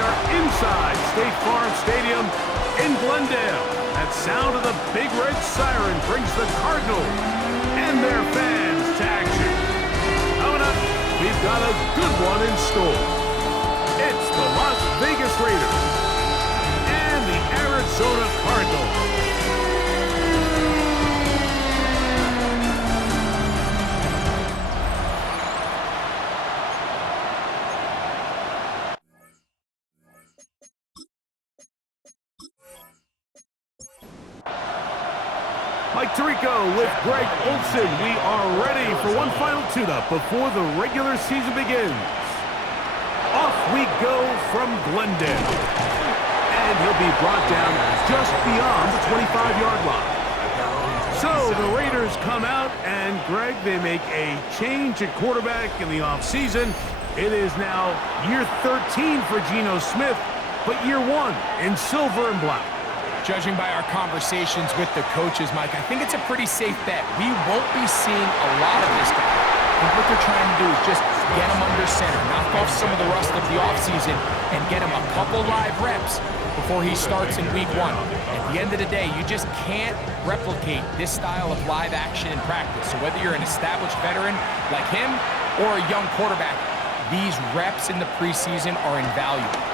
are inside State Farm Stadium in Glendale. That sound of the Big Red Siren brings the Cardinals and their fans to action. Coming up, we've got a good one in store. It's the Las Vegas Raiders and the Arizona Cardinals. Mike Tirico with Greg Olsen. We are ready for one final tune-up before the regular season begins. Off we go from Glendale. And he'll be brought down just beyond the 25-yard line. So the Raiders come out, and Greg, they make a change at quarterback in the offseason. It is now year 13 for Geno Smith, but year 1 in silver and black. Judging by our conversations with the coaches, Mike, I think it's a pretty safe bet. We won't be seeing a lot of this guy. I think what they're trying to do is just get him under center, knock off some of the rust of the offseason, and get him a couple live reps before he starts in week 1. At the end of the day, you just can't replicate this style of live action in practice. So whether you're an established veteran like him or a young quarterback, these reps in the preseason are invaluable.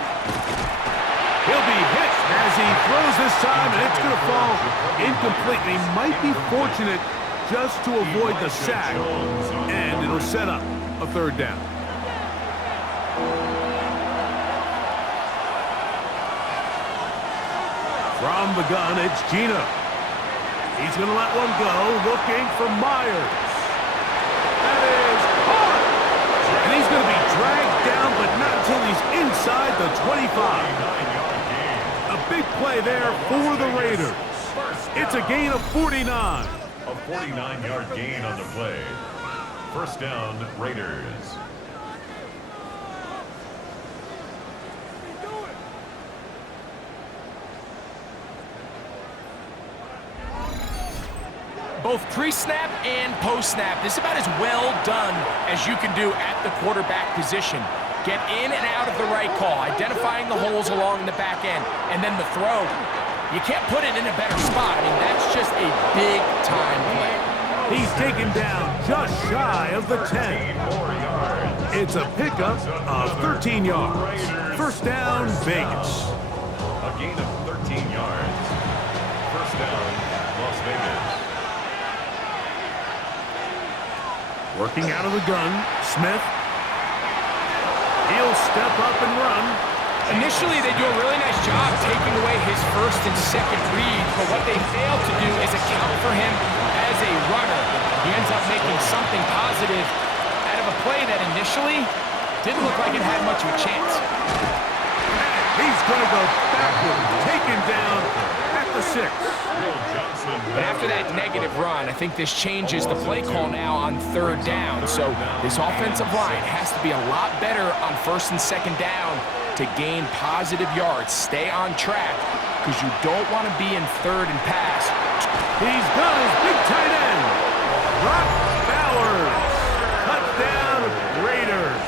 He'll be hit as he throws this time, and it's going to fall incomplete. He might be fortunate just to avoid the sack, and it'll set up a third down. From the gun, it's Geno. He's going to let one go, looking for Myers. That is caught! And he's going to be dragged down, but not until he's inside the 25. A big play there for the Raiders. It's a gain of 49. A 49-yard gain on the play. First down, Raiders. Both pre-snap and post-snap, this is about as well done as you can do at the quarterback position. Get in and out of the right call, identifying the holes along the back end, and then the throw. You can't put it in a better spot. I mean, that's just a big-time play. He's taken down just shy of the 10. It's a pickup of 13 yards. First down, Vegas. A gain of 13 yards. First down, Las Vegas. Working out of the gun, Smith. He'll step up and run. Initially, they do a really nice job taking away his first and second reads, but what they fail to do is account for him as a runner. He ends up making something positive out of a play that initially didn't look like it had much of a chance. And he's going to go backward, taken down at the 6. But after that negative run, I think this changes the play call now on third down. So this offensive line has to be a lot better on first and second down to gain positive yards. Stay on track because you don't want to be in third and pass. He's got his big tight end, Brock Bowers. Touchdown, Raiders.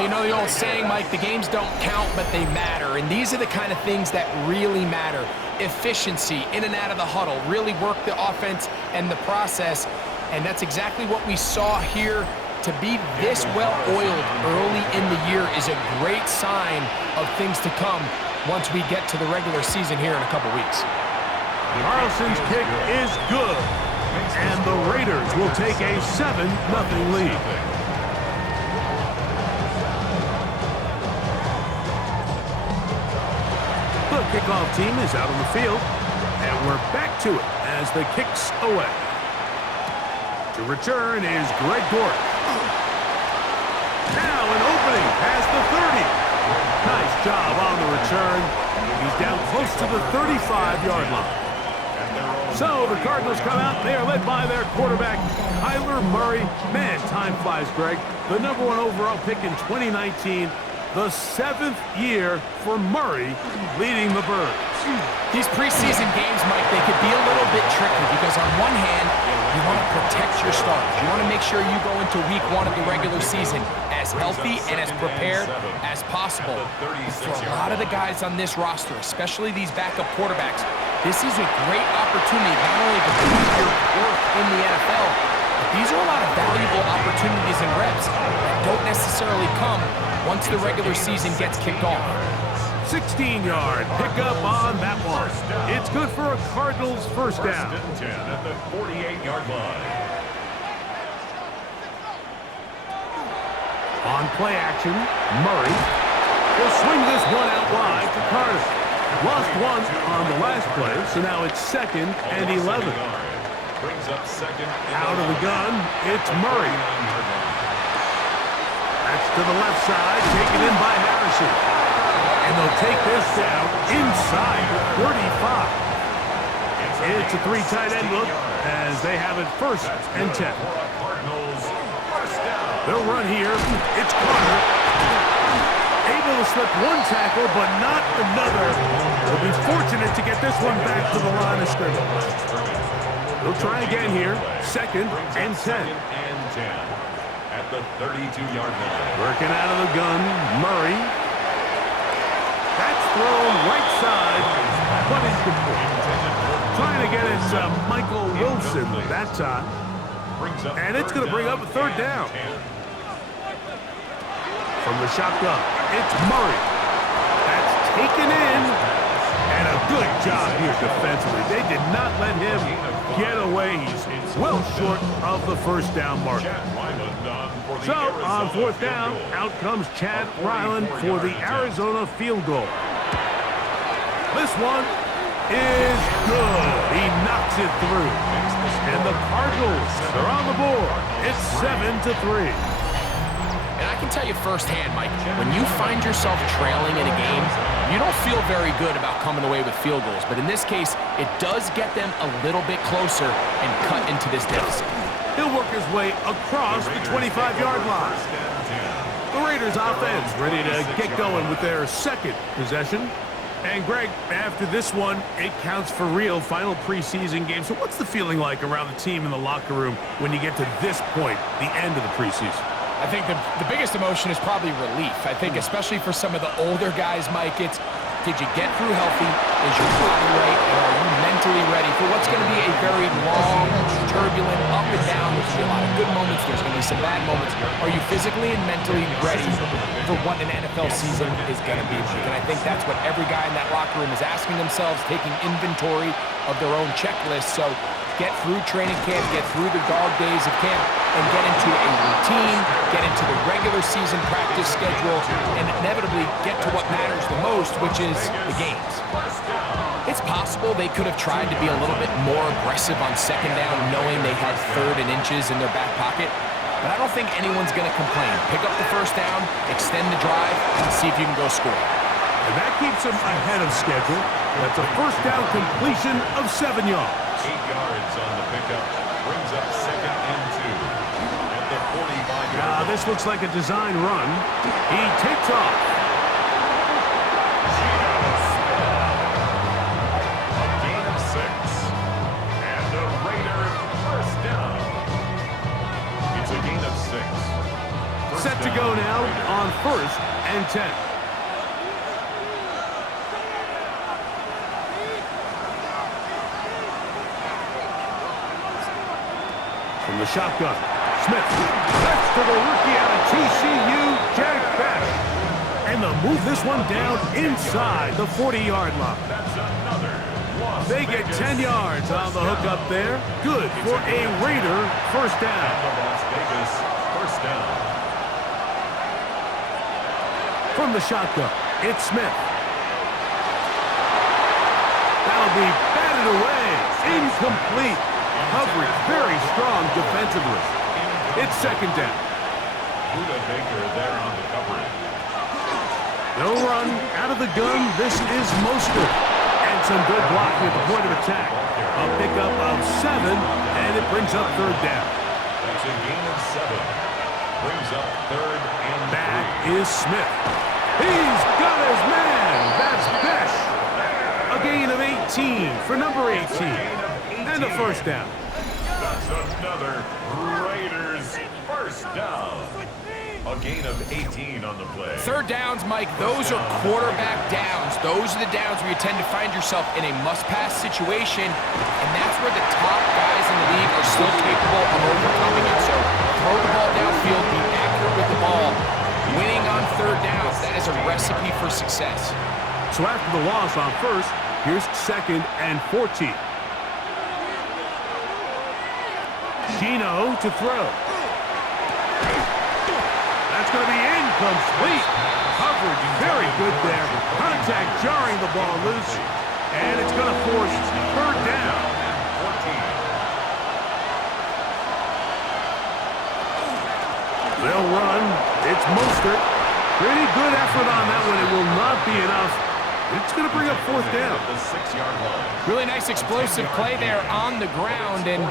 You know the old saying, Mike, the games don't count, but they matter. And these are the kind of things that really matter. Efficiency, in and out of the huddle, really work the offense and the process. And that's exactly what we saw here. To be this well-oiled early in the year is a great sign of things to come once we get to the regular season here in a couple weeks. Carlson's kick is good. And the Raiders will take a 7-0 lead. The kickoff team is out on the field, and we're back to it as the kick's away. To return is Greg Dortch. Now an opening past the 30. Nice job on the return. He's down close to the 35-yard line. So the Cardinals come out. They are led by their quarterback, Kyler Murray. Man, time flies, Greg. The #1 overall pick in 2019. the 7th year for Murray leading the Birds. These preseason games, Mike, they could be a little bit tricky because on one hand, you want to protect your stars. You want to make sure you go into week 1 of the regular season as healthy and as prepared as possible. For a lot of the guys on this roster, especially these backup quarterbacks, this is a great opportunity not only to prove your worth in the NFL, but these are a lot of valuable opportunities and reps that don't necessarily come once the regular season gets kicked off. 16-yard pickup on that one. It's good for a Cardinals first down. First and 10 at the 48-yard line. On play action, Murray will swing this one out wide to Carter. Lost one on the last play, so now it's 2nd and 11. Brings up 2nd. Out of the gun, it's Murray. That's to the left side, taken in by Harrison. And they'll take this down inside the 35. It's a 3 tight end look as they have it 1st and 10. They'll run here. It's Carter. Able to slip one tackle, but not another. They'll be fortunate to get this one back to the line of scrimmage. They'll try again here. 2nd and 10. At the 32-yard line. Working out of the gun, Murray. That's thrown right side, but incomplete. Trying to get it to Michael Wilson that time. And it's going to bring up a 3rd down. From the shotgun, it's Murray. That's taken in. And a good job here defensively. They did not let him get away. He's well short of the 1st down mark. So, on 4th down, out comes Chad Ryland for the Arizona field goal. This one is good. He knocks it through. And the Cardinals are on the board. It's 7-3. And I can tell you firsthand, Mike, when you find yourself trailing in a game, you don't feel very good about coming away with field goals. But in this case, it does get them a little bit closer and cut into this deficit. He'll work his way across the 25-yard line. The Raiders offense ready to get going with their 2nd possession. And Greg, after this one, it counts for real. Final preseason game. So what's the feeling like around the team in the locker room when you get to this point, the end of the preseason? I think the biggest emotion is probably relief. I think especially for some of the older guys, Mike, it's did you get through healthy? Is your body right? And are you mentally ready for what's going to be a very long, turbulent, up and down? There's going to be a lot of good moments. There's going to be some bad moments. Are you physically and mentally ready for what an NFL season is going to be like? And I think that's what every guy in that locker room is asking themselves, taking inventory of their own checklist. So get through training camp, get through the dog days of camp, and get into a routine, get into the regular season practice schedule, and inevitably get to what matters the most, which is the games. It's possible they could have tried to be a little bit more aggressive on 2nd down, knowing they had 3rd and inches in their back pocket, but I don't think anyone's going to complain. Pick up the 1st down, extend the drive, and see if you can go score. And that keeps them ahead of schedule. That's a 1st down completion of 7 yards. 8 yards on the pickup. Brings up 2nd and 2 at the 45-yard line. This looks like a design run. He takes off. Gain of 6. And the Raider 1st down. It's a gain of 6. Set to go now on 1st and 10. From the shotgun, Smith. That's to the rookie out of TCU, Jack Bech. And they'll move this one down inside the 40-yard line. They get 10 yards on the hook up there. Good for a Raider 1st down. Las Vegas 1st down. From the shotgun, it's Smith. That'll be batted away. Incomplete. Coverage very strong defensively. It's 2nd down. Buda Baker there on the coverage. No run out of the gun. This is Mostert. And some good blocking at the point of attack. A pickup of 7, and it brings up 3rd down. That's a gain of 7. Brings up 3rd and Back 3. is Smith. He's got his man. That's Besh. A gain of 18 for number 18. And a first down. That's another Raiders first down. A gain of 18 on the play. Third downs, Mike, those are quarterback downs. Those are the downs where you tend to find yourself in a must-pass situation, and that's where the top guys in the league are still capable of overcoming it. So throw the ball downfield, be accurate with the ball. Winning on third downs, that is a recipe for success. So after the loss on first, here's 2nd and 14. Gino to throw. That's going to be incomplete. Coverage very good there. Contact jarring the ball loose. And it's going to force third down. 14. They'll run. It's Mostert. Pretty good effort on that one. It will not be enough. It's going to bring up fourth down. The 6-yard line. Really nice explosive play there on the ground. And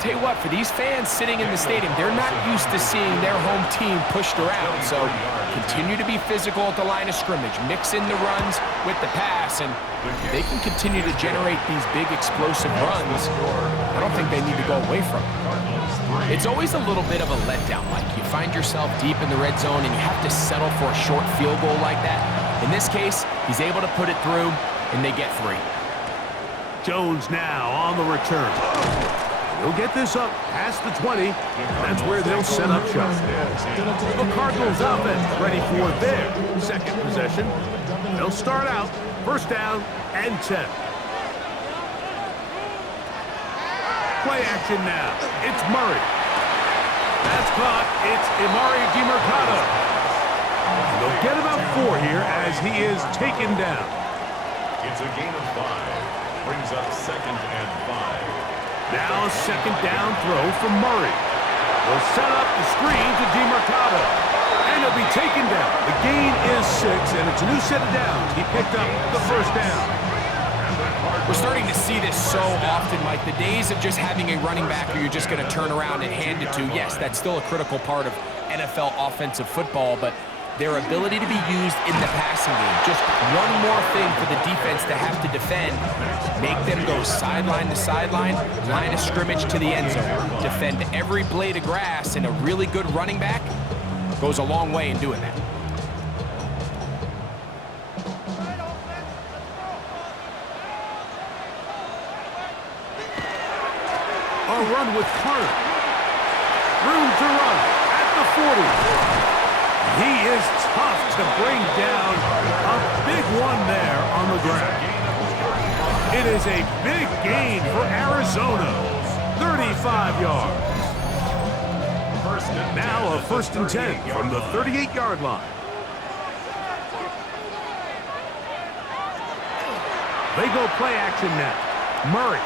tell you what, for these fans sitting in the stadium, they're not used to seeing their home team pushed around. So continue to be physical at the line of scrimmage. Mix in the runs with the pass, and they can continue to generate these big explosive runs. I don't think they need to go away from it. It's always a little bit of a letdown, Mike. You find yourself deep in the red zone, and you have to settle for a short field goal like that. In this case, he's able to put it through, and they get 3. Jones now on the return. He'll get this up past the 20. That's where they'll set up shop. The Cardinals offense ready for their second possession. They'll start out first down and 10. Play action now. It's Murray. That's caught. It's Emari Demercado. They'll get about 4 here as he is taken down. It's a gain of 5. Brings up 2nd and 5. Now a second down throw from Murray. They'll set up the screen to Demercado. And he'll be taken down. The gain is 6, and it's a new set of downs. He picked up the first down. We're starting to see this so often, Mike. The days of just having a running back who you're just going to turn around and hand it to, yes, that's still a critical part of NFL offensive football, but their ability to be used in the passing game. Just one more thing for the defense to have to defend. Make them go sideline to sideline, line of scrimmage to the end zone. Defend every blade of grass, and a really good running back goes a long way in doing that. A run with Carter. Room to run at the 40. He is tough to bring down. A big one there on the ground. It is a big gain for Arizona. 35 yards. Now a 1st and 10 from the 38-yard line. They go play action now. Murray.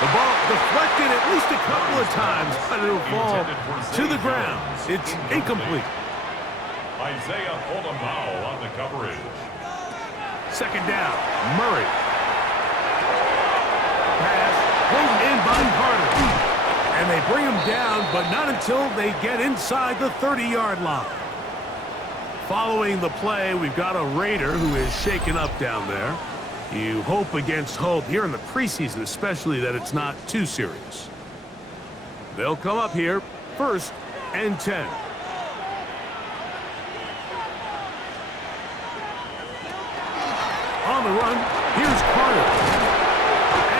The ball deflected at least a couple of times, but it'll fall to the ground. It's incomplete. Isaiah Olamau on the coverage. Second down, Murray. Pass pulled in by Carter. And they bring him down, but not until they get inside the 30-yard line. Following the play, we've got a Raider who is shaken up down there. You hope against hope here in the preseason, especially, that it's not too serious. They'll come up here, 1st and 10. On the run, here's Carter.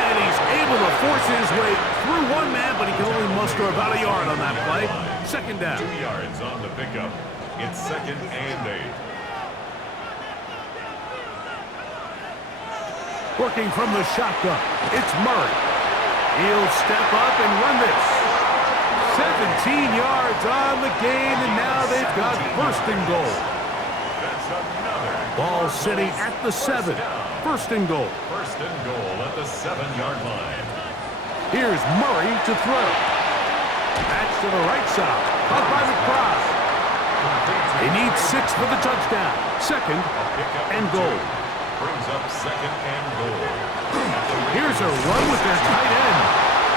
And he's able to force his way through one man, but he can only muster about a yard on that play. Second down. 2 yards on the pickup. It's 2nd and 8. Working from the shotgun, it's Murray. He'll step up and run this. 17 yards on the gain, and now they've got 1st and goal. That's another. Ball sitting at the 7. 1st and goal. 1st and goal at the 7-yard line. Here's Murray to throw. That's to the right side. Caught by McBride. They need 6 for the touchdown. 2nd and goal. Brings up 2nd and goal. Here's a run with their tight end.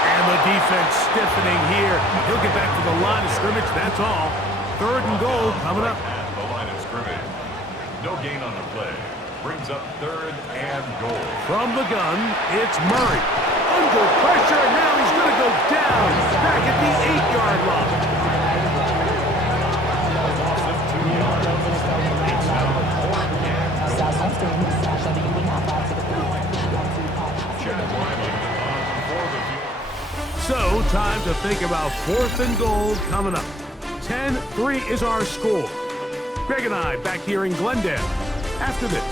And the defense stiffening here. He'll get back to the line of scrimmage, that's all. 3rd and goal coming up. At the line of scrimmage. scrimmage. No gain on the play. Brings up 3rd and goal. From the gun, it's Murray. Under pressure, and now he's going to go down. Back at the 8-yard line. Loss of 2 yards. It's now 4th and goal. Chad Ryland on for the field. So, time to think about 4th and goal coming up. 10-3 is our score. Greg and I back here in Glendale after this.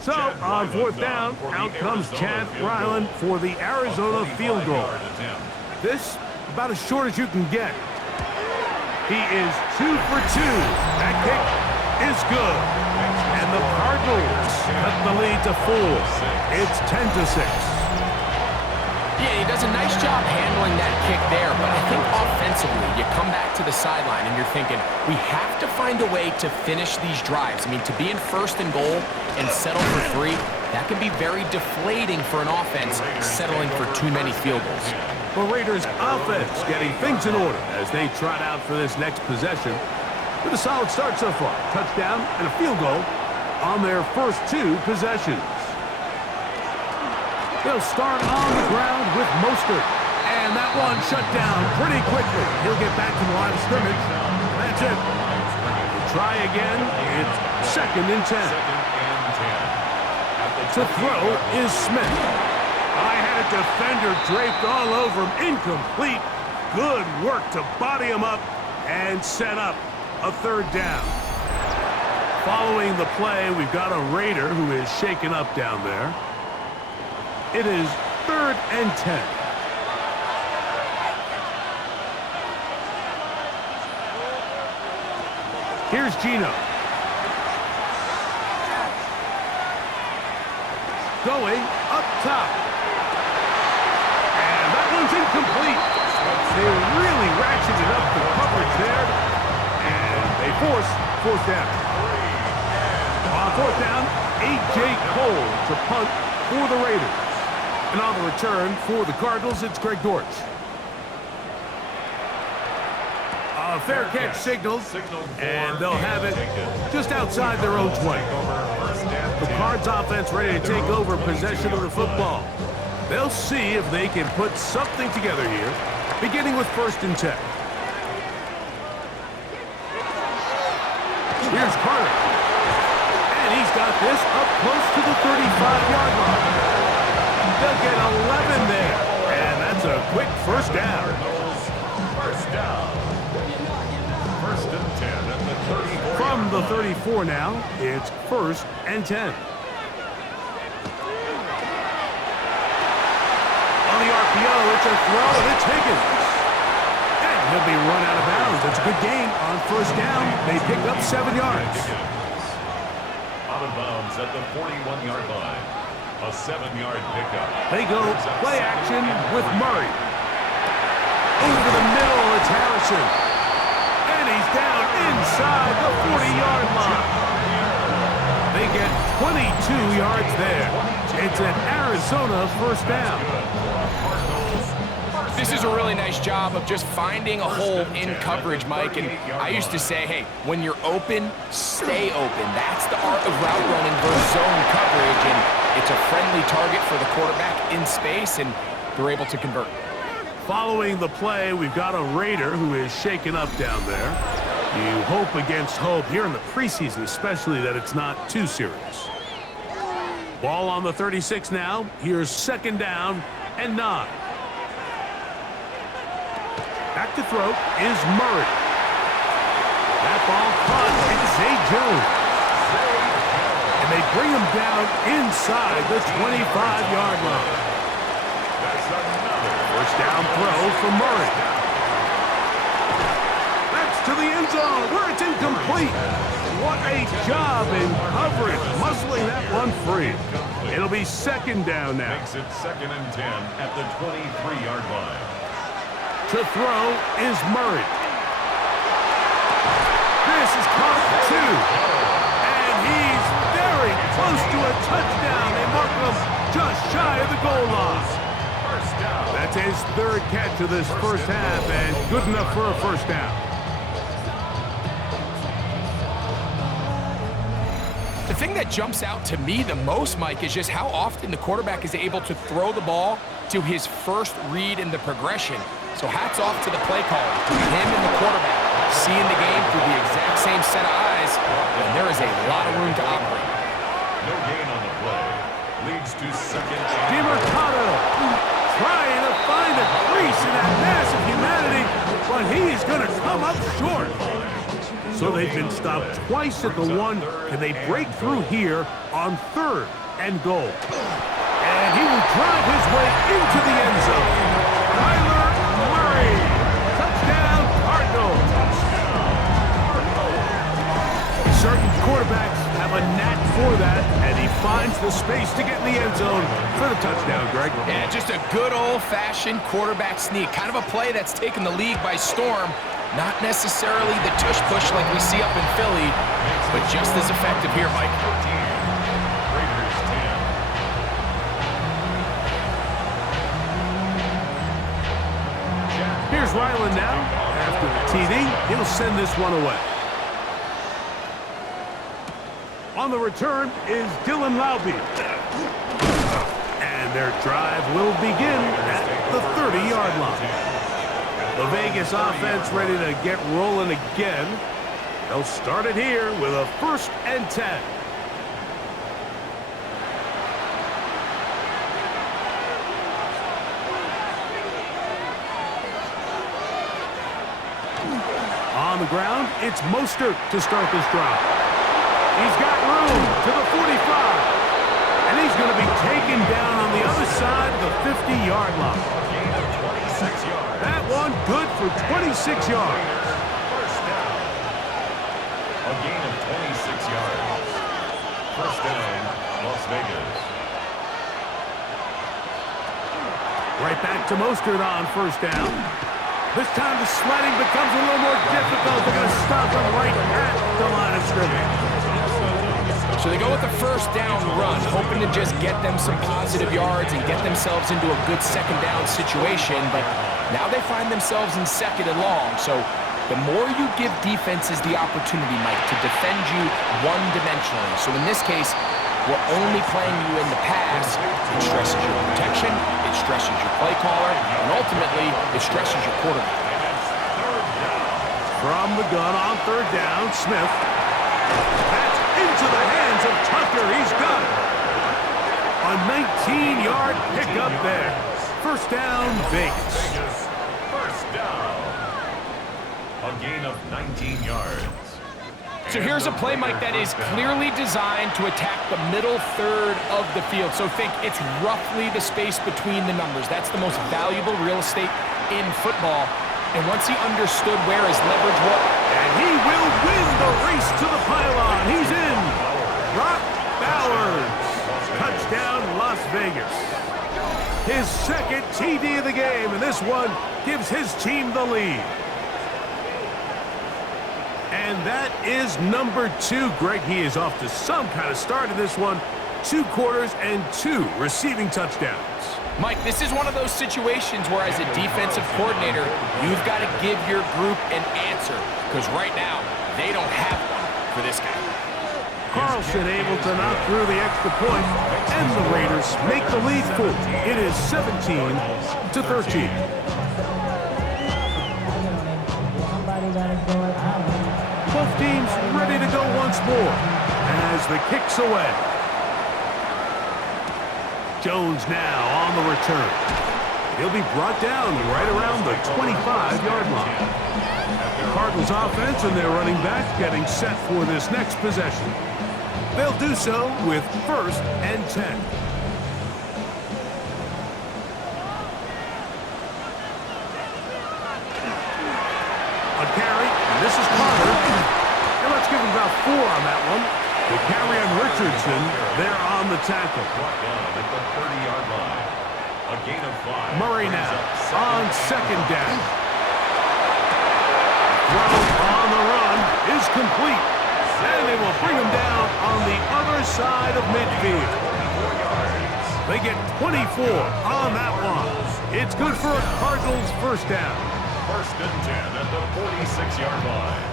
So, on 4th down, out comes Chad Ryland for the Arizona field goal. This, about as short as you can get. He is 2 for 2. That kick is good. And the Cardinals cut the lead to 4. It's 10-6. Yeah, he does a nice job handling that kick there, but I think offensively, you come back to the sideline and you're thinking, we have to find a way to finish these drives. I mean, to be in 1st and goal and settle for 3, that can be very deflating for an offense settling for too many field goals. The Raiders offense getting things in order as they trot out for this next possession with a solid start so far. Touchdown and a field goal on their first 2 possessions. They'll start on the ground with Mostert. And that one shut down pretty quickly. He'll get back to the line of scrimmage. That's it. We'll try again. It's 2nd and 10. To throw is Smith. I had a defender draped all over him. Incomplete. Good work to body him up and set up a 3rd down. Following the play, we've got a Raider who is shaken up down there. It is 3rd and 10. Here's Geno. Going up top. And that one's incomplete. They really ratcheted up the coverage there. And they force 4th down. On 4th down, A.J. Cole to punt for the Raiders. And on the return for the Cardinals, it's Greg Dortch. A fair catch signaled, and they'll have it just outside their own 20. The Cards offense ready to take over possession of the football. They'll see if they can put something together here, beginning with 1st and 10. Here's Carter. And he's got this up close to the 35-yard line. They'll get 11 there, and that's a quick 1st down. 1st down. 1st and 10 at the 34. From the 34 now, it's 1st and 10. On the RPO, it's a throw, and it's Higgins. And he'll be run out of bounds. It's a good game on 1st down. They picked up 7 yards. Out of bounds at the 41-yard line. A 7-yard pickup. They go play action with Murray. Over the middle, it's Harrison. And he's down inside the 40-yard line. They get 22 yards there. It's an Arizona 1st down. This is a really nice job of just finding a hole in coverage, Mike. And I used to say, hey, when you're open, stay open. That's the art of route running versus zone coverage. And it's a friendly target for the quarterback in space, and they're able to convert. Following the play, we've got a Raider who is shaken up down there. You hope against hope here in the preseason, especially, that it's not too serious. Ball on the 36 now. Here's 2nd down and 9. Back to throw is Murray. That ball caught. It's Zay Jones. And they bring him down inside the 25-yard line. That's another 1st down throw for Murray. That's to the end zone where it's incomplete. What a job in coverage, muscling that one free. It'll be 2nd down now. Makes it 2nd and 10 at the 23-yard line. To throw is Murray. This is caught 2. And he's very close to a touchdown. They mark him just shy of the goal line. 1st down. That's his third catch of this first half, and good enough for a first down. The thing that jumps out to me the most, Mike, is just how often the quarterback is able to throw the ball to his first read in the progression. So hats off to the play caller, him and the quarterback, seeing the game through the exact same set of eyes, and there is a lot of room to operate. No gain on the play. Leads to second. DiMercato trying to find a crease in that mass of humanity, but he is going to come up short. So they've been stopped twice at the one. Can they break through here on third and goal? And he will drive his way into the end zone. Kyler Murray, touchdown Cardinals. Certain quarterbacks have a knack for that, and he finds the space to get in the end zone for the touchdown, Greg. Yeah, just a good old-fashioned quarterback sneak. Kind of a play that's taken the league by storm. Not necessarily the tush-push like we see up in Philly, but just as effective here, Mike. Raiders 10. Here's Ryland now. After the TD, he'll send this one away. On the return is Dylan Laube. And their drive will begin at the 30-yard line. The Vegas offense ready to get rolling again. They'll start it here with a 1st and 10. On the ground, it's Mostert to start this drive. He's got room to the 45. And he's going to be taken down on the other side of the 50-yard line. Gain of 26 yards. That one good for 26 yards. First down. A gain of 26 yards. First down, Las Vegas. Right back to Mostert on 1st down. This time the sledding becomes a little more difficult. They're going to stop him right at the line of scrimmage. So they go with the 1st down run, hoping to just get them some positive yards and get themselves into a good 2nd down situation, but now they find themselves in 2nd and long. So the more you give defenses the opportunity, Mike, to defend you one-dimensionally. So in this case, we're only playing you in the pass. It stresses your protection, it stresses your play caller, and ultimately, it stresses your quarterback. From the gun on 3rd down, Smith. That's into the hands of Tucker. He's got it. A 19-yard pickup there. 1st down, Vegas. First down. A gain of 19 yards. So here's a play, Mike, that is clearly designed to attack the middle 3rd of the field. So think it's roughly the space between the numbers. That's the most valuable real estate in football. And once he understood where his leverage was, and he will win the race to the pylon. He's in. Brock Bowers. Touchdown, Las Vegas. His 2nd TD of the game, and this one gives his team the lead. And that is number 2. Greg, he is off to some kind of start in this one. 2 quarters and 2 receiving touchdowns. Mike, this is one of those situations where as a defensive coordinator, you've got to give your group an answer. Because right now, they don't have one for this guy. Carlson able to knock through the extra point, and the Raiders make the lead full. It is 17-13. Both teams ready to go once more as the kick's away. Jones now on the return. He'll be brought down right around the 25-yard line. The Cardinals offense and their running back getting set for this next possession. They'll do so with 1st and 10. A carry. This is Carter. And let's give him about 4 on that one. The carry on Richardson. They're on the tackle. Brought down at the 30-yard line. A gain of 5. Murray now on 2nd down. Throw on the run is complete. And they will bring him down on the other side of midfield. 4 yards. They get 24 on that one. It's good for a Cardinals first down. First and 10 at the 46-yard line.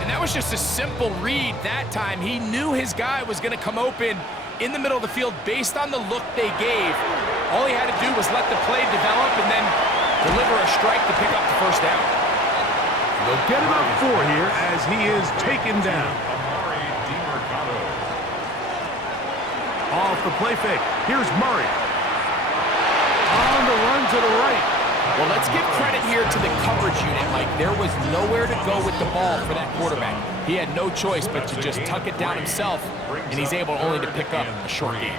And that was just a simple read that time. He knew his guy was going to come open in the middle of the field based on the look they gave. All he had to do was let the play develop and then deliver a strike to pick up the first down. They'll get about 4 here as he is taken down. Off the play fake. Here's Murray. On the run to the right. Well, let's give credit here to the coverage unit, Mike. There was nowhere to go with the ball for that quarterback. He had no choice but to just tuck it down himself, and he's able only to pick up a short gain.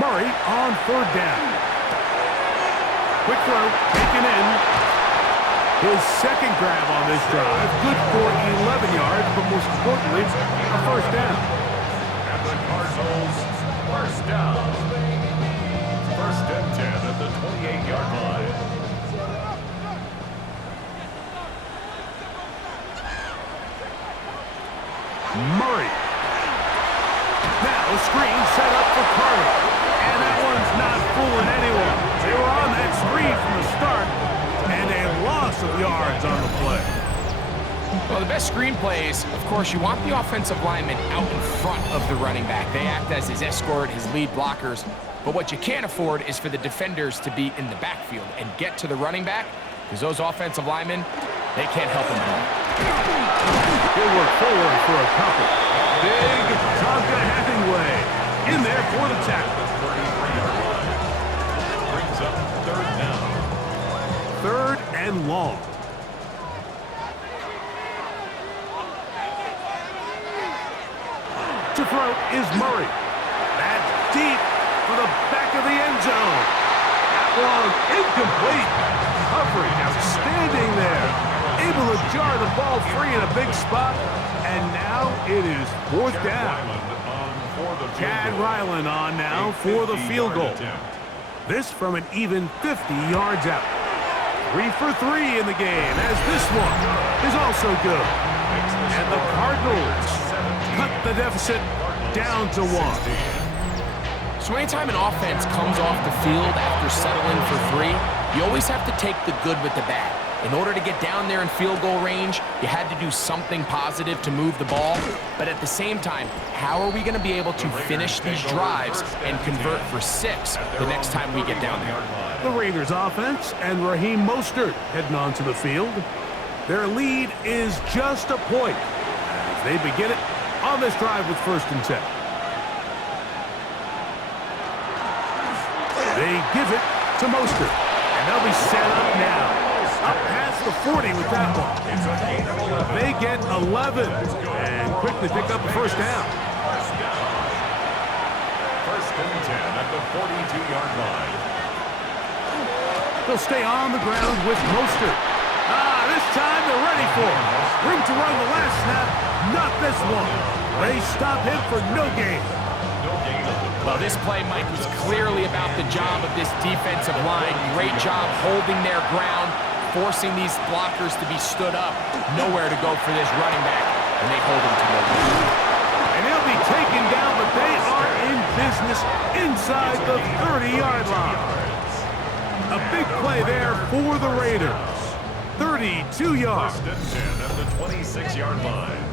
Murray on 3rd down. Quick throw, taken in. His second grab on this drive, good for 11 yards, but most importantly, a first down. And the Cardinals first down. First and 10 at the 28-yard line. Murray. Now a screen set up for Carter. And that one's not fooling anyone. They were on that screen from the start, and a loss of yards on the play. Well, the best screen plays, of course, you want the offensive lineman out in front of the running back. They act as his escort, his lead blockers. But what you can't afford is for the defenders to be in the backfield and get to the running back, because those offensive linemen, they can't help him at all. He'll work forward for a couple. Big Tonka Hemingway in there for the tackle. 33-yard line. Brings up 3rd down. 3rd and long. To throw is Murray. That's deep for the back of the end zone. That one incomplete. Coverage outstanding there. Able to jar the ball free in a big spot. And now it is 4th down. Chad Ryland on now for the field goal. This from an even 50 yards out. 3 for 3 in the game, as this one is also good. And the Cardinals cut the deficit down to 1. So anytime an offense comes off the field after settling for 3, you always have to take the good with the bad. In order to get down there in field goal range, you had to do something positive to move the ball. But at the same time, how are we going to be able to finish these drives and convert for 6 the next time we get down there? The Raiders offense and Raheem Mostert heading onto the field. Their lead is just a point as they begin it on this drive with 1st and 10. They give it to Mostert, and they'll be set up now. Up past the 40 with that one. They get 11 and quickly pick up a first down. First and 10 at the 42-yard line. They'll stay on the ground with Mostert. This time they're ready for him. Room to run the last snap, not this one. They stop him for no gain. Well, this play, Mike, was clearly about the job of this defensive line. Great job holding their ground, forcing these blockers to be stood up. Nowhere to go for this running back, and they hold him to no gain. And he'll be taken down, but they are in business inside the 30-yard line. A big play there for the Raiders. 32 yards. First and 10 at the 26-yard line.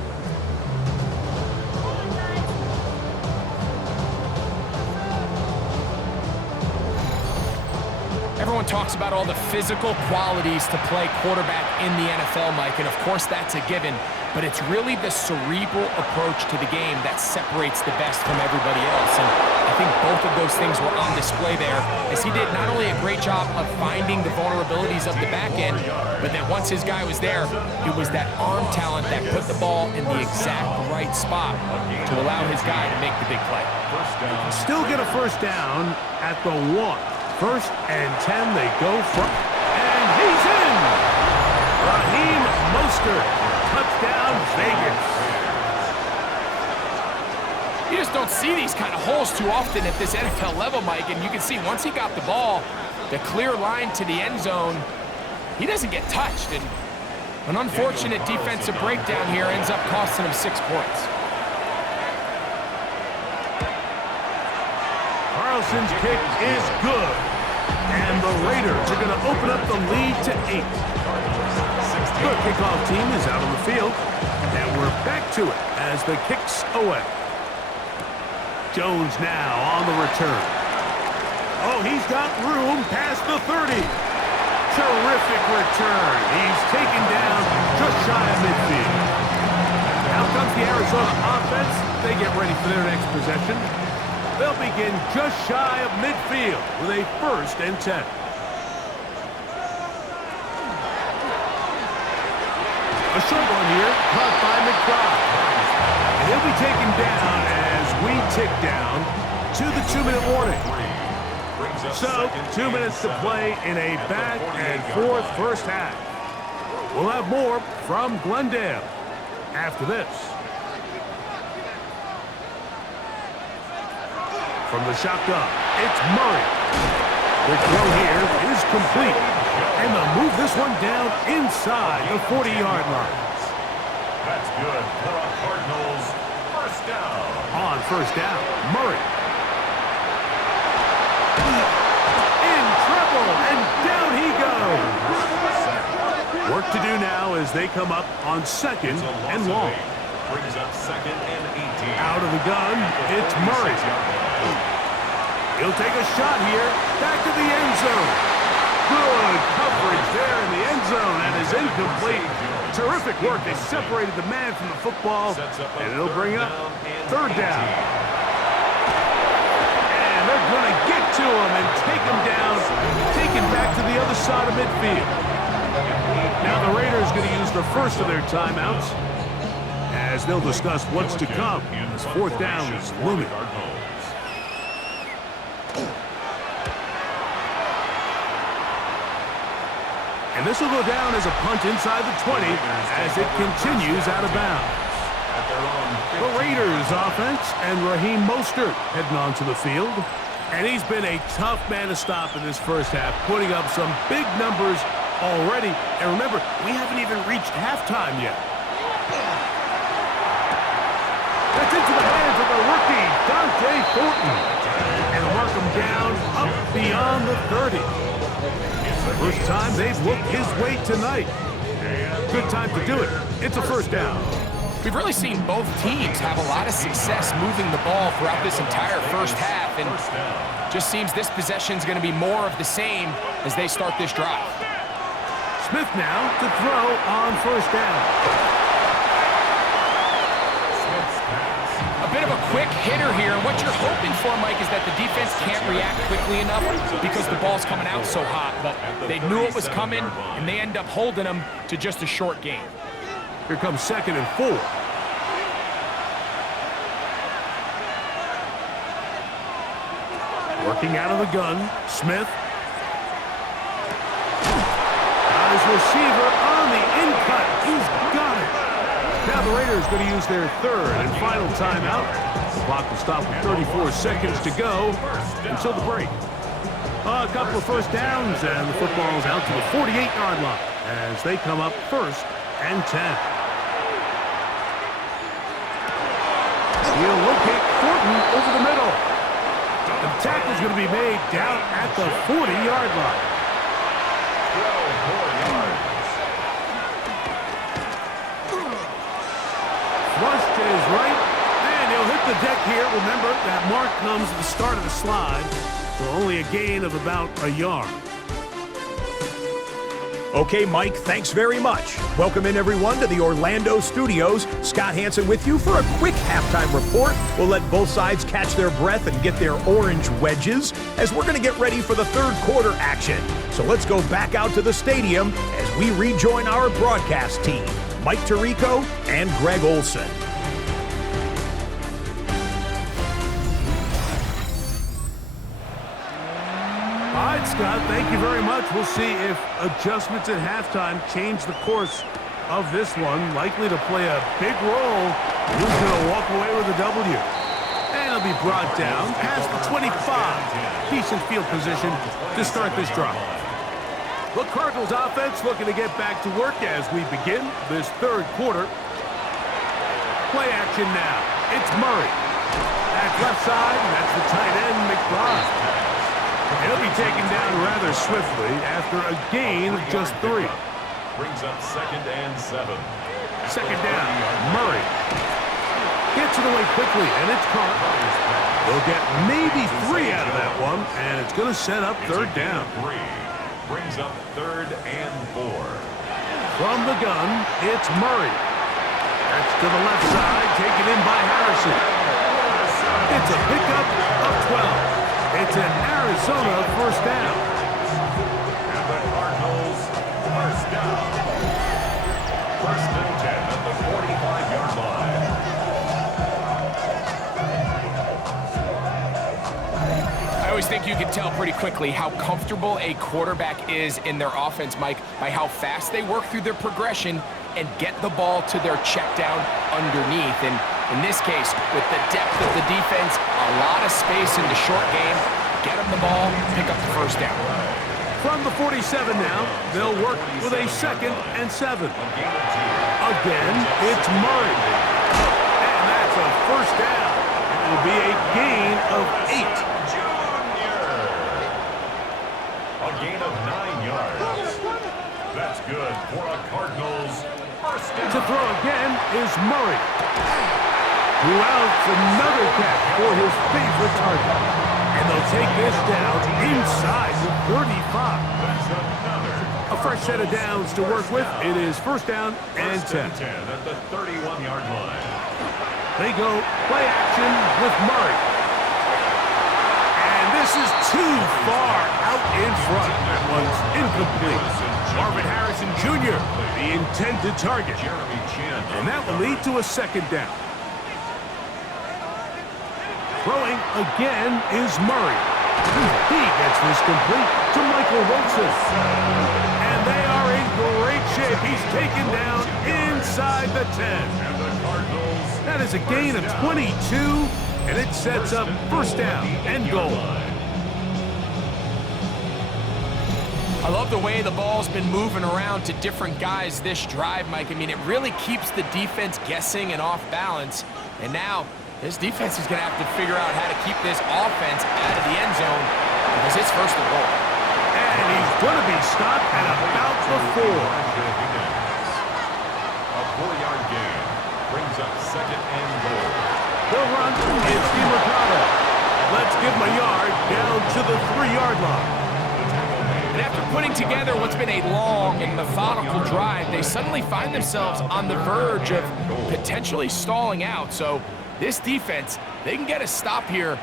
Everyone talks about all the physical qualities to play quarterback in the NFL, Mike, and of course that's a given, but it's really the cerebral approach to the game that separates the best from everybody else, and I think both of those things were on display there, as he did not only a great job of finding the vulnerabilities of the back end, but that once his guy was there, it was that arm talent that put the ball in the exact right spot to allow his guy to make the big play. Still get a first down at the 1. 1st and 10, they go from, and he's in! Raheem Mostert, touchdown Vegas. You just don't see these kind of holes too often at this NFL level, Mike, and you can see once he got the ball, the clear line to the end zone, he doesn't get touched, and an unfortunate defensive breakdown here ends up costing him 6 points. Nelson's kick is good. And the Raiders are going to open up the lead to 8. The kickoff team is out on the field. And we're back to it as the kick's away. Jones now on the return. Oh, he's got room past the 30. Terrific return. He's taken down just shy of midfield. Now comes the Arizona offense. They get ready for their next possession. They'll begin just shy of midfield with a 1st and 10. A short one here, caught by McBride. And he'll be taken down as we tick down to the 2-minute warning. So, 2 minutes to play in a back-and-forth first half. We'll have more from Glendale after this. From the shotgun, it's Murray. The throw here is complete. And they'll move this one down inside the 40-yard line. That's good for a Cardinals first down. On first down, Murray. In trouble, and down he goes. Work to do now as they come up on 2nd and long. Brings up 2nd and 18. Out of the gun, it's Murray. He'll take a shot here, back to the end zone. Good coverage there in the end zone. That is incomplete. Terrific work. They separated the man from the football, and it'll bring up 3rd down. And they're going to get to him and take him down, take him back to the other side of midfield. Now the Raiders are going to use the first of their timeouts as they'll discuss what's to come as 4th down is looming. And this will go down as a punt inside the 20 as it continues out of bounds. The Raiders offense and Raheem Mostert heading onto the field. And he's been a tough man to stop in this first half, putting up some big numbers already. And remember, we haven't even reached halftime yet. That's into the hands of the rookie, Dante Thornton. And mark him down up beyond the 30. First time they've looked his way tonight. Good time to do it. It's a first down. We've really seen both teams have a lot of success moving the ball throughout this entire first half, and just seems this possession is going to be more of the same as they start this drive. Smith now to throw on first down. A bit of a quick hitter here. What you're hoping for, Mike, is that the defense can't react quickly enough because the ball's coming out so hot. But they knew it was coming, and they end up holding them to just a short gain. Here comes 2nd and 4. Working out of the gun, Smith. Got his receiver on the in-cut. He's got it. Now the Raiders going to use their 3rd and final timeout. The clock will stop with 34 seconds to go until the break. A couple of first downs, and the football's out to the 48-yard line as they come up 1st and 10. He'll locate Thornton over the middle. The tackle's going to be made down at the 40-yard line. 12 more yards. Flush to his right, and he'll hit the deck here. Remember, that mark comes at the start of the slide, so only a gain of about a yard. Okay, Mike, thanks very much. Welcome in, everyone, to the Orlando studios. Scott Hansen with you for a quick halftime report. We'll let both sides catch their breath and get their orange wedges as we're going to get ready for the 3rd quarter action. So let's go back out to the stadium as we rejoin our broadcast team, Mike Tirico and Greg Olson. All right, Scott, thank you very much. We'll see if adjustments at halftime change the course of this one. Likely to play a big role. Who's going to walk away with a W? And he'll be brought down past the 25. Decent field position to start this drive. The Cardinals offense looking to get back to work as we begin this 3rd quarter. Play action now. It's Murray. Back to left side, and that's the tight end, McBride. He'll be taken down rather swiftly after a gain of just 3. Brings up 2nd and 7. Second down, Murray. Gets it away quickly, and it's caught. They'll get maybe 3 out of that one, and it's going to set up 3rd down. 3. Brings up 3rd and 4. From the gun, it's Murray. That's to the left side, taken in by Harrison. It's a pickup of 12. It's an Arizona 1st down. And the Cardinals, 1st down. 1st and 10 at the 45-yard line. I always think you can tell pretty quickly how comfortable a quarterback is in their offense, Mike, by how fast they work through their progression and get the ball to their check down underneath. And in this case, with the depth of the defense, a lot of space in the short game, get them the ball, pick up the 1st down. From the 47 now, they'll work with a 2nd and 7. Again, it's Murray. And that's a 1st down. It will be a gain of 8. A gain of 9 yards. That's good for a Cardinals 1st down. To throw again is Murray. Who outs another catch for his favorite target. And they'll take this down inside the 35. That's another. A fresh set of downs to work with. It is 1st down and 10. 10 at the 31-yard line. They go play action with Murray. And this is too far out in front. That one's incomplete. Marvin Harrison Jr., the intended target. Jeremy Chin. And that will lead to a 2nd down. Throwing again is Murray. He gets this complete to Michael Wilson. And they are in great shape. He's taken down inside the 10. And the Cardinals. That is a gain of 22, and it sets up 1st down and goal. I love the way the ball's been moving around to different guys this drive, Mike. I mean, it really keeps the defense guessing and off balance. And now, this defense is going to have to figure out how to keep this offense out of the end zone because it's 1st and goal. And he's going to be stopped at about the 4. A 4-yard gain brings up 2nd and goal. They'll run. It's DeMarcado. Let's give him a yard down to the 3-yard line. And after putting together what's been a long and methodical drive, they suddenly find themselves on the verge of potentially stalling out. So this defense, they can get a stop here.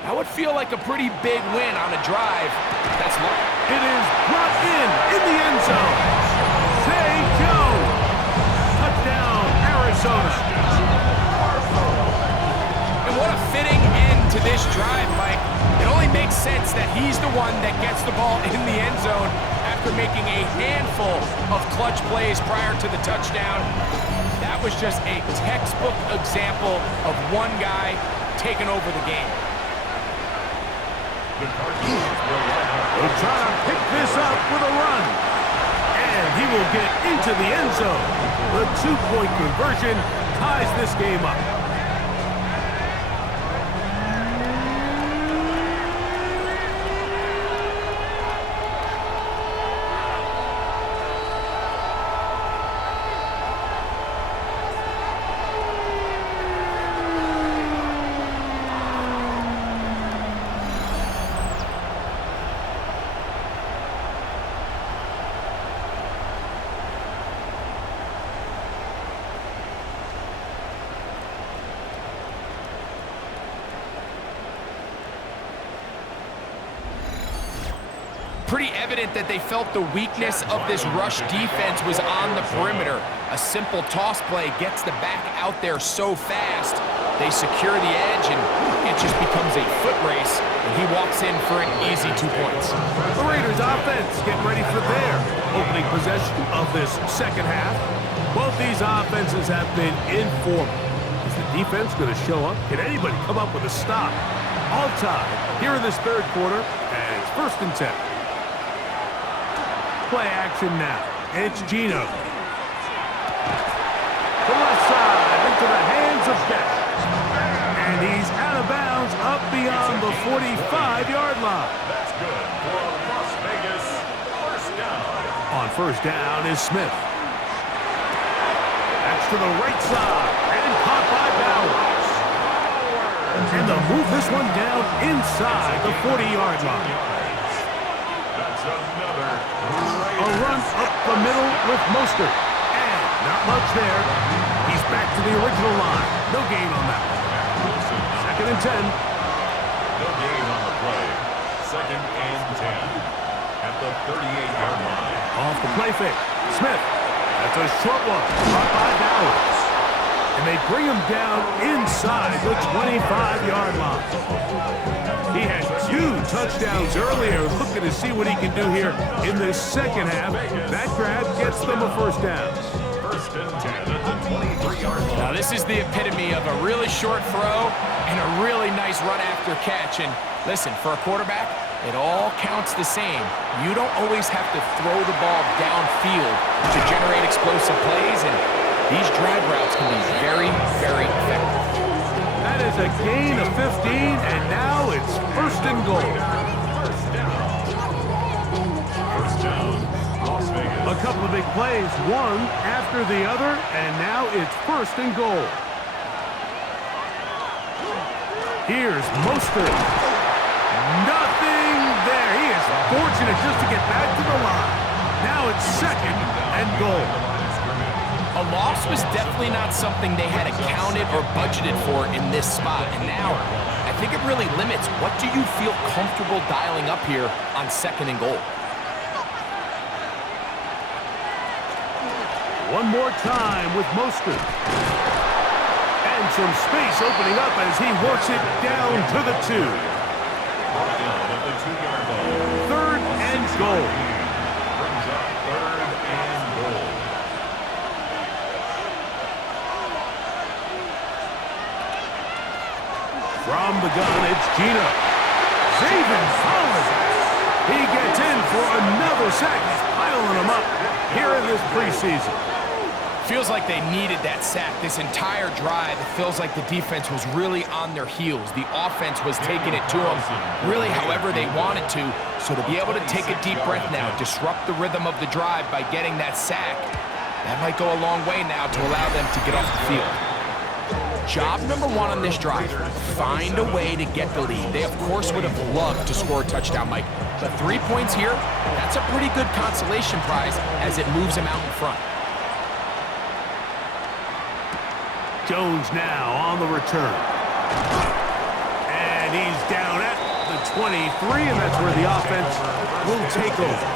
That would feel like a pretty big win on a drive. That's long. It is brought in the end zone. Zay Jones. Touchdown, Arizona. And what a fitting end to this drive, Mike. It only makes sense that he's the one that gets the ball in the end zone after making a handful of clutch plays prior to the touchdown. That was just a textbook example of one guy taking over the game. The Cardinals will line up. They'll try to pick this up with a run. And he will get into the end zone. The 2-point conversion ties this game up. Pretty evident that they felt the weakness of this rush defense was on the perimeter. A simple toss play gets the back out there so fast. They secure the edge, and it just becomes a foot race, and he walks in for an easy 2 points. The Raiders offense getting ready for their opening possession of this second half. Both these offenses have been in form. Is the defense going to show up? Can anybody come up with a stop? All tied here in this 3rd quarter, and it's 1st and 10. Play action now. It's Geno. To the left side, into the hands of Beck. And he's out of bounds 45-yard line. That's good for a Las Vegas first down. On first down is Smith. That's to the right side, and caught by Bowers. And they'll move this one down inside the 40-yard line. That's another A run up the middle with Mostert. And not much there. He's back to the original line. No gain on that. Wilson. Second and 10. No gain on the play. Second and 10 at the 38-yard line. Off the play fake. Smith. That's a short one. Caught by Bowers. And they bring him down inside the 25-yard line. He had 2 touchdowns earlier. Looking to see what he can do here in this second half. That grab gets them a first down. First and 10 at the 23-yard line. Now, this is the epitome of a really short throw and a really nice run after catch. And listen, for a quarterback, it all counts the same. You don't always have to throw the ball downfield to generate explosive plays, and these drag routes can be very, very effective. That is a gain of 15, and now it's first and goal. First down, Las Vegas. A couple of big plays, one after the other, and now it's first and goal. Here's Mostert. Nothing there. He is fortunate just to get back to the line. Now it's second and goal. A loss was definitely not something they had accounted or budgeted for in this spot. And now, I think it really limits what do you feel comfortable dialing up here on second and goal. One more time with Mostert. And some space opening up as he works it down to the 2. Brought down at the 2-yard line. Third and goal. Brings up third and goal. From the gun, it's Gino. Zayvon Collins. He gets in for another sack. He's piling them up here in this preseason. Feels like they needed that sack this entire drive. It feels like the defense was really on their heels. The offense was taking it to them really however they wanted to. So to be able to take a deep breath now, disrupt the rhythm of the drive by getting that sack, that might go a long way now to allow them to get off the field. Job number 1 on this drive, find a way to get the lead. They, of course, would have loved to score a touchdown, Mike. But 3 points here, that's a pretty good consolation prize as it moves them out in front. Jones now on the return. And he's down at the 23, and that's where the offense will take over.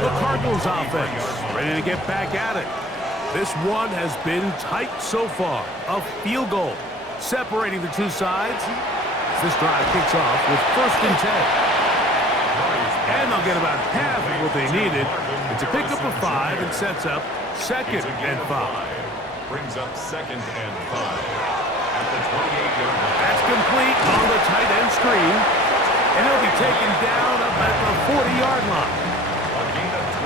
The Cardinals offense ready to get back at it. This one has been tight so far. A field goal separating the two sides. This drive kicks off with first and 10. And they'll get about half of what they needed. It's a pickup of 5 and sets up second and 5. Brings up second and 5 at the 28-yard line. That's complete on the tight end screen. And he'll be taken down up at the 40-yard line.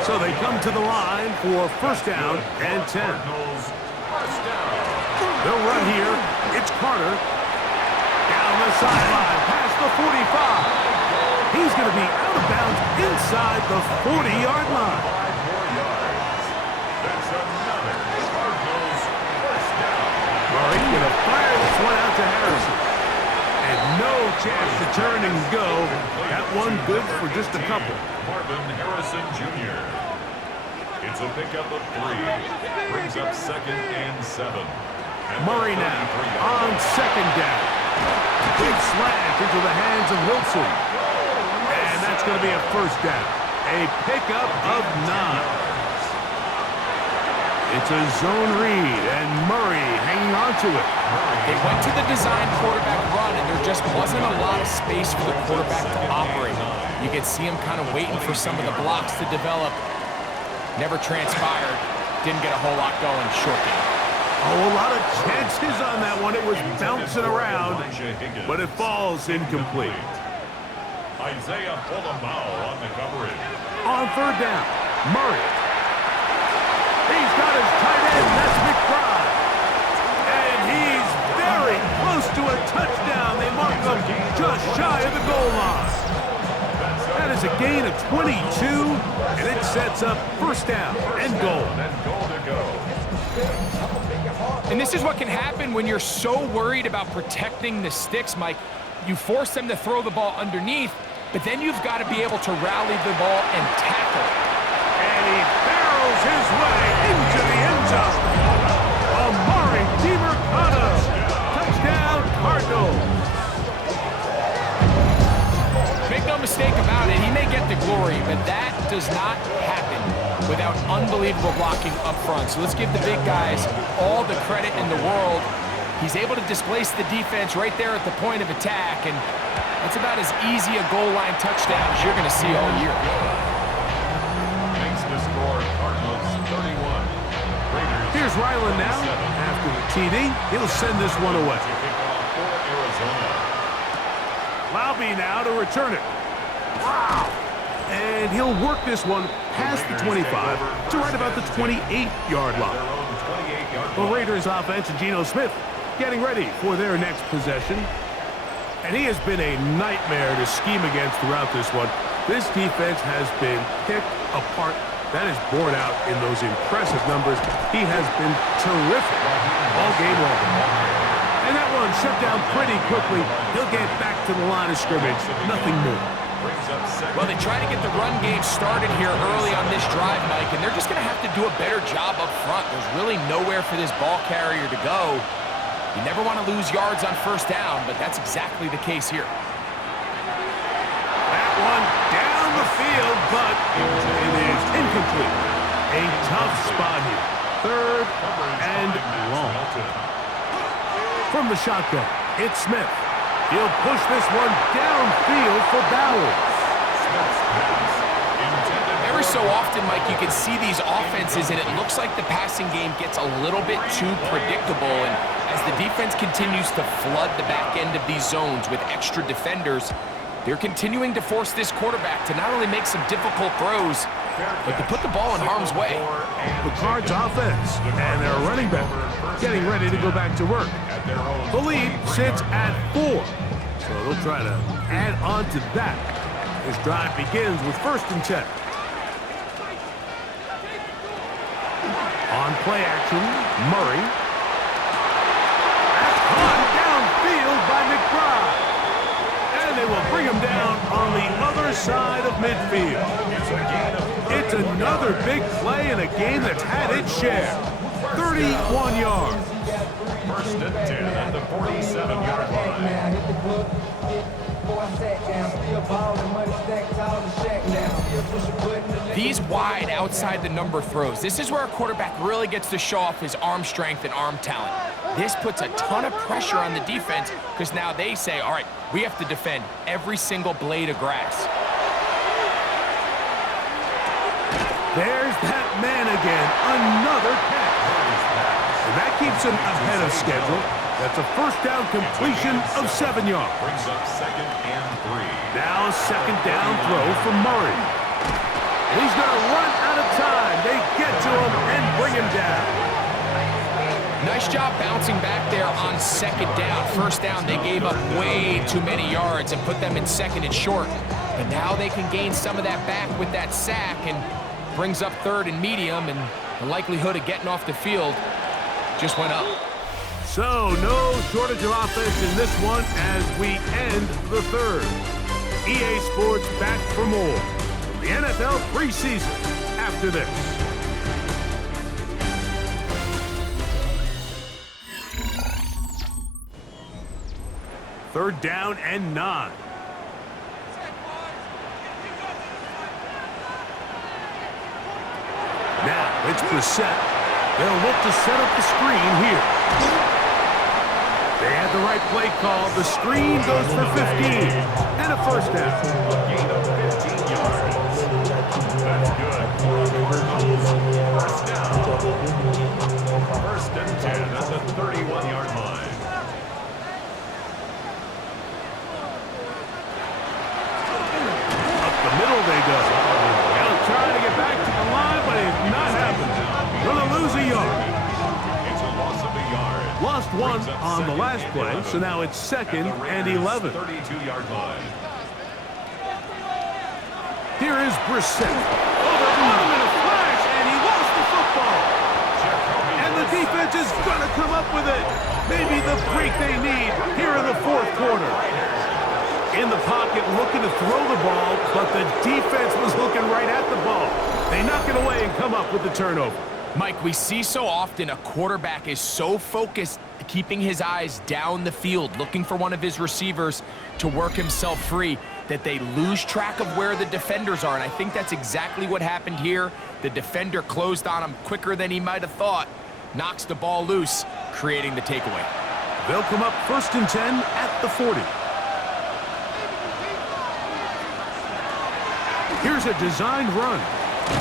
So they come to the line for first down and 10. They'll run here. It's Carter. Down the sideline, past the 45. He's going to be out of bounds inside the 40-yard line. That's another Cardinals first down. Murray going to fire this one out to Harrison. And no chance to turn and go. That one good for just a couple. Marvin Harrison Jr. It's a pickup of 3. Brings up second and 7. Murray now on second down. Big slant into the hands of Wilson. And that's going to be a first down. A pickup of 9. It's a zone read, and Murray hanging on to it. They went to the design quarterback run, and there just wasn't a lot of space for the quarterback to operate. You could see him kind of waiting for some of the blocks to develop. Never transpired. Didn't get a whole lot going. Short game. Oh, a lot of chances on that one. It was bouncing around, but it falls incomplete. Isaiah Polamau on the coverage. On third down, Murray. He's got his tight end, that's McBride. And he's very close to a touchdown. They mark him just shy of the goal line. That is a gain of 22, and it sets up first down and goal. And this is what can happen when you're so worried about protecting the sticks, Mike. You force them to throw the ball underneath, but then you've got to be able to rally the ball and tackle. And he barrels his way into the end zone. Amari DiMercado. Touchdown, Cardinals. Make no mistake about it, he may get the glory, but that does not happen without unbelievable blocking up front. So let's give the big guys all the credit in the world. He's able to displace the defense right there at the point of attack, and that's about as easy a goal line touchdown as you're going to see all year. Makes the score Cardinals 31. Raiders Here's Ryland now. After the TD, he'll send this one away. for Arizona. Laube now to return it. Wow! And he'll work this one past the 25 to right about the 28-yard line. The Raiders offense and Geno Smith getting ready for their next possession. And he has been a nightmare to scheme against throughout this one. This defense has been picked apart. That is borne out in those impressive numbers. He has been terrific all game long. And that one shut down pretty quickly. He'll get back to the line of scrimmage. Nothing more. Well, they try to get the run game started here early on this drive, Mike, and they're just going to have to do a better job up front. There's really nowhere for this ball carrier to go. You never want to lose yards on first down, but that's exactly the case here. That one down the field, but it is incomplete. A tough spot here. Third and long. From the shotgun, it's Smith. He'll push this one downfield for Bowers. Every so often, Mike, you can see these offenses, and it looks like the passing game gets a little bit too predictable. And as the defense continues to flood the back end of these zones with extra defenders, they're continuing to force this quarterback to not only make some difficult throws, but to put the ball in harm's way. The Cards offense and their running back getting ready to go back to work. The lead sits at 4, so they'll try to add on to that. This drive begins with 1st and 10. On play action, Murray. That's caught downfield by McBride. And they will bring him down on the other side of midfield. It's another big play in a game that's had its share. 31 yards. 1st and 10 at the 47-yard line. These wide outside the number throws. This is where a quarterback really gets to show off his arm strength and arm talent. This puts a ton of pressure on the defense because now they say, all right, we have to defend every single blade of grass. There's that man again. Another catch. And that keeps him ahead of schedule. That's a first down completion of 7 yards. Brings up 2nd and 3. Now a 2nd down throw for Murray. He's going to run out of time. They get to him and bring him down. Nice job bouncing back there on 2nd down. First down, they gave up way too many yards and put them in 2nd and short. But now they can gain some of that back with that sack and brings up 3rd and medium, and the likelihood of getting off the field just went up. So no shortage of offense in this one as we end the 3rd. EA Sports back for more. The NFL preseason after this. Third down and 9. Now it's Brissett. They'll look to set up the screen here. They had the right play call. The screen goes for 15 and a first down. A gain of 15 yards. That's good. First down. 1st and 10 at the 31-yard line. Up the middle they go. They'll try to get back to the line, but it's not happening. Gonna lose a yard. It's a loss of a yard. lost one on the last play, so now it's 2nd and 11. 32-yard line. Here is Brissett. Oh, they're on him in a flash, and he lost the football. And the defense is going to come up with it. Maybe the break they need here in the 4th quarter. In the pocket, looking to throw the ball, but the defense was looking right at the ball. They knock it away and come up with the turnover. Mike, we see so often a quarterback is so focused, keeping his eyes down the field, looking for one of his receivers to work himself free, that they lose track of where the defenders are. And I think that's exactly what happened here. The defender closed on him quicker than he might have thought, knocks the ball loose, creating the takeaway. They'll come up 1st and 10 at the 40. Here's a designed run.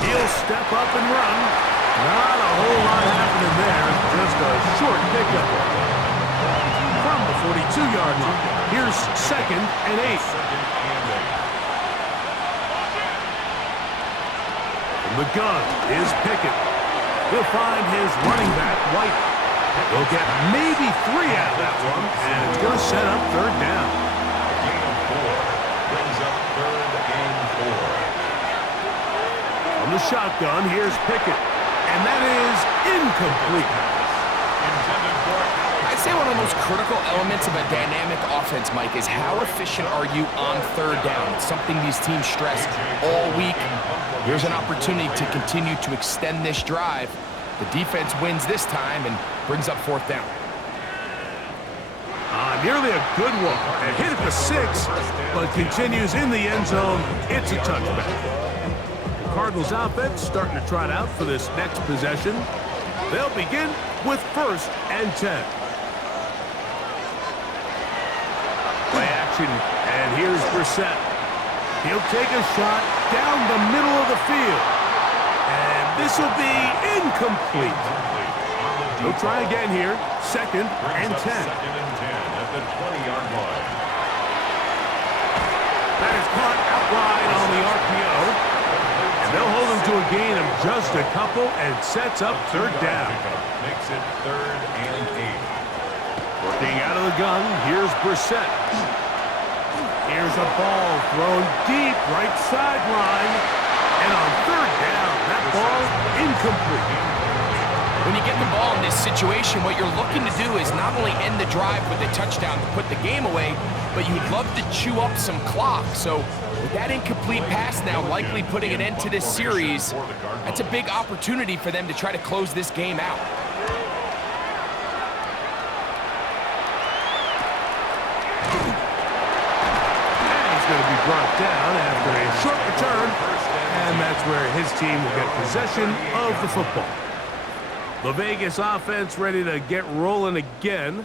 He'll step up and run. Not a whole lot happening there. Just a short pickup. From the 42-yard line. Here's 2nd and 8. From the gun is Pickett. He'll find his running back, White. He'll get maybe 3 out of that one, and it's going to set up 3rd down. Gain of 4. Brings up 3rd and 4. From the shotgun, here's Pickett. And that is incomplete. I'd say one of the most critical elements of a dynamic offense, Mike, is how efficient are you on 3rd down? It's something these teams stress all week. Here's an opportunity to continue to extend this drive. The defense wins this time and brings up 4th down. Nearly a good one. A hit at the 6, but continues in the end zone. It's a touchback. Cardinals offense starting to trot out for this next possession. They'll begin with 1st and 10. Play action, and here's Brissett. He'll take a shot down the middle of the field. And this will be incomplete. He'll try again here. 2nd and 10. 2nd and 10 at the 20-yard line. That is caught out wide on the RPO. And they'll hold him to a gain of just a couple and sets up 3rd down. Makes it 3rd and 8. Working out of the gun, here's Brissett. Here's a ball thrown deep right sideline. And on 3rd down, that ball incomplete. When you get the ball in this situation, what you're looking to do is not only end the drive with a touchdown to put the game away, but you'd love to chew up some clock. So with that incomplete pass now likely putting an end to this series, that's a big opportunity for them to try to close this game out. And he's going to be brought down after a short return, and that's where his team will get possession of the football. The Vegas offense ready to get rolling again.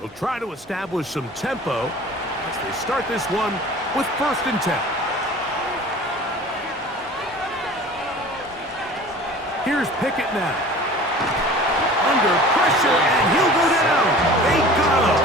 They'll try to establish some tempo as they start this one with 1st and 10. Here's Pickett now. Under pressure, and he'll go down. They got him.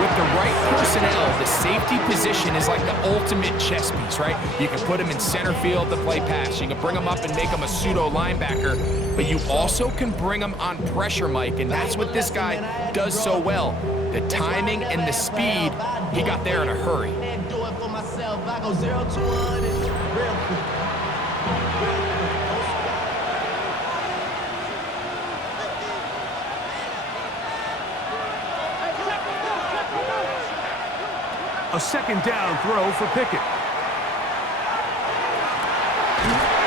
With the right personnel, the safety position is like the ultimate chess piece, right? You can put him in center field to play pass. You can bring him up and make him a pseudo linebacker, but you also can bring him on pressure, Mike, and that's what this guy does so well. The timing and the speed, he got there in a hurry. A 2nd down throw for Pickett.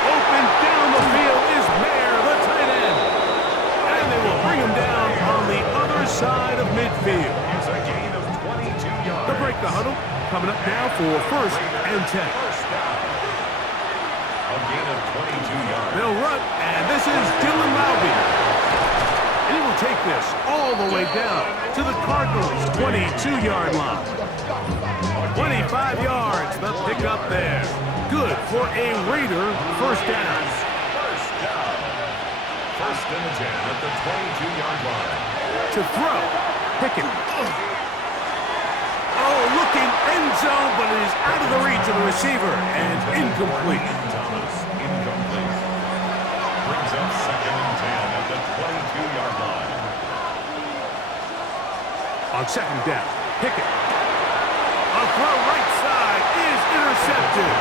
Open down the field is Mayer, the tight end. And they will bring him down on the other side of midfield. It's a gain of 22 yards. They'll break the huddle. Coming up now for 1st and 10. First down. A gain of 22 yards. They'll run, and this is Dylan Laube. And he will take this all the way down to the Cardinals' 22-yard line. 25 yards, the pick up there. Good for a Raider 1st down. First down. 1st and 10 at the 22-yard line. To throw, Pickett. Oh, looking end zone, but it is out of the reach of the receiver and incomplete. Thomas, incomplete. Brings up 2nd and 10 at the 22-yard line. On second down, Pickett. A throw right side is intercepted.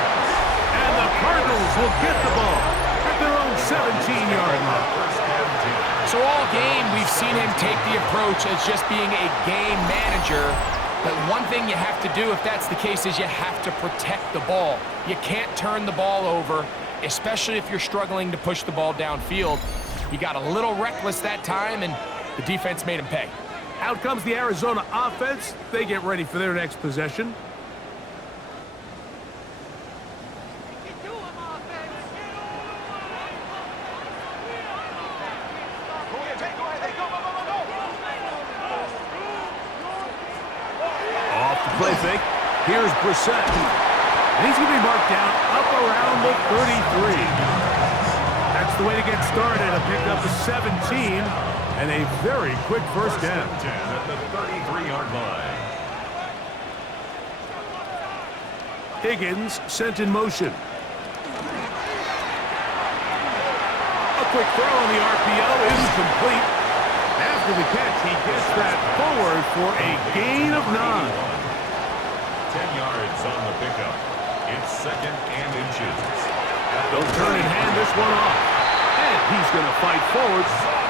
And the Cardinals will get the ball at their own 17-yard line. So all game, we've seen him take the approach as just being a game manager. But one thing you have to do if that's the case is you have to protect the ball. You can't turn the ball over, especially if you're struggling to push the ball downfield. He got a little reckless that time, and the defense made him pay. Out comes the Arizona offense. They get ready for their next possession. Off the play fake. Here's Brissett. And he's going to be marked down up around the 33. That's the way to get started. A pickup of 17 and a very quick first down. 10 at the 33-yard line. Higgins sent in motion. A quick throw on the RPO is complete. After the catch, he gets that forward for a gain of 9. 10 yards on the pickup. It's second and inches. They'll turn and hand this one off. And he's going to fight forward.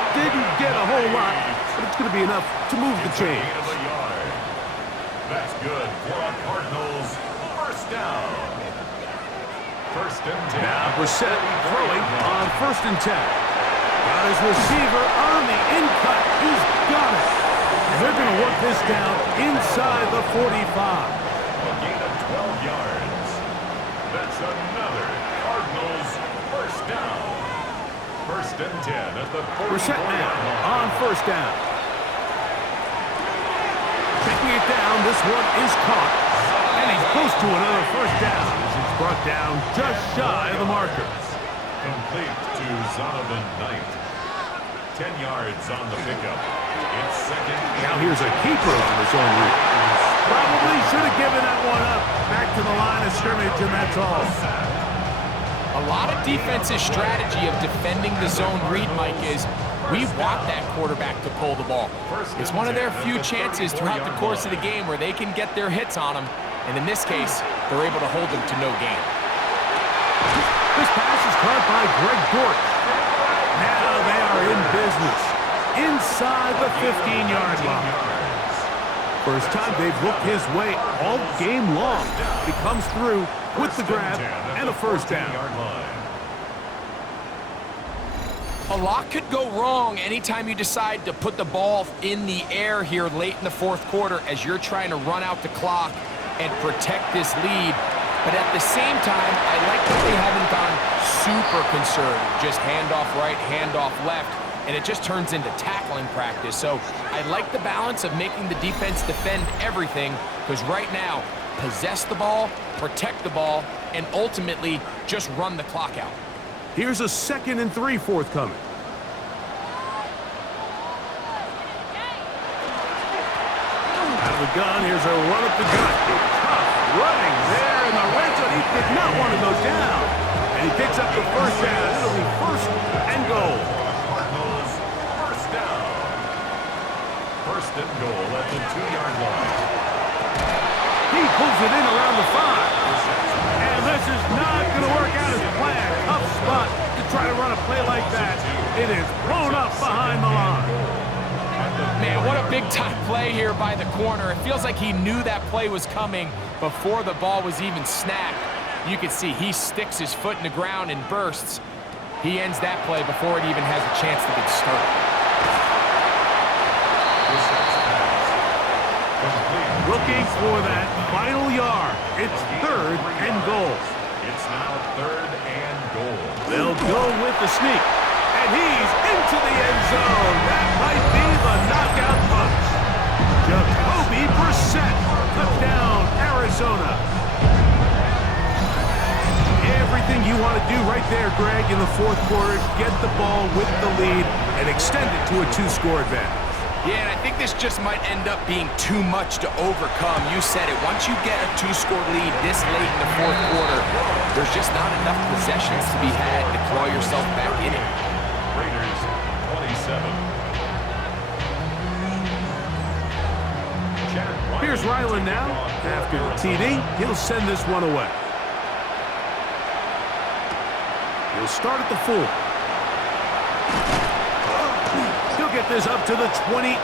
Didn't get a whole lot, but it's going to be enough to move the chains. Gain of a yard. That's good for a Cardinals first down. First and 10. Now Brissett throwing on first and 10. Got his receiver on the in-cut. He's got it. And they're going to work this down inside the 45. A gain of 12 yards. That's another Cardinals first down. First and 10 at the 44-yard Brissett now line. on first down. Taking it down, this one is caught. And he's close to another first down as he's brought down just shy of the marker. Complete to Zonovan Knight. 10 yards on the pickup. It's second. Now here's a keeper on his own route. Probably should have given that one up. Back to the line of scrimmage, and that's all. A lot of defensive strategy of defending the zone read, Mike, is we want that quarterback to pull the ball. It's one of their few chances throughout the course of the game where they can get their hits on him. And in this case, they're able to hold him to no gain. This pass is caught by Greg Dortch. Now they are in business inside the 15-yard line. First time they've looked his way all game long. He comes through with the grab and a first down. A lot could go wrong anytime you decide to put the ball in the air here late in the fourth quarter as you're trying to run out the clock and protect this lead. But at the same time, I like that they haven't gone super conservative. Just handoff right, handoff left, and it just turns into tackling practice. So I like the balance of making the defense defend everything, because right now, possess the ball, protect the ball, and ultimately just run the clock out. Here's a 2nd and 3 forthcoming. Out of the gun, here's a run up the gut. Tough running there in the red zone. He did not want to go down. And he picks up the first down. It'll be first and goal. Cardinals first down. First and goal at the 2-yard line. He pulls it in around the 5. And this is not going to work out as planned. Tough spot to try to run a play like that. It is blown up behind the line. Man, what a big-time play here by the corner. It feels like he knew that play was coming before the ball was even snapped. You can see he sticks his foot in the ground and bursts. He ends that play before it even has a chance to get started. Looking for that final yard. It's 3rd and goal. It's now 3rd and goal. They'll go with the sneak. And he's into the end zone. That might be the knockout punch. Jacoby Brissett. Touchdown, Arizona. Everything you want to do right there, Greg, in the fourth quarter. Get the ball with the lead and extend it to a 2-score advantage. Yeah, and I think this just might end up being too much to overcome. You said it. Once you get a 2-score lead this late in the fourth quarter, there's just not enough possessions to be had to claw yourself back in it. Raiders 27. Here's Ryland now. After the TD, he'll send this one away. He'll start at the 4. He'll get this up to the 28.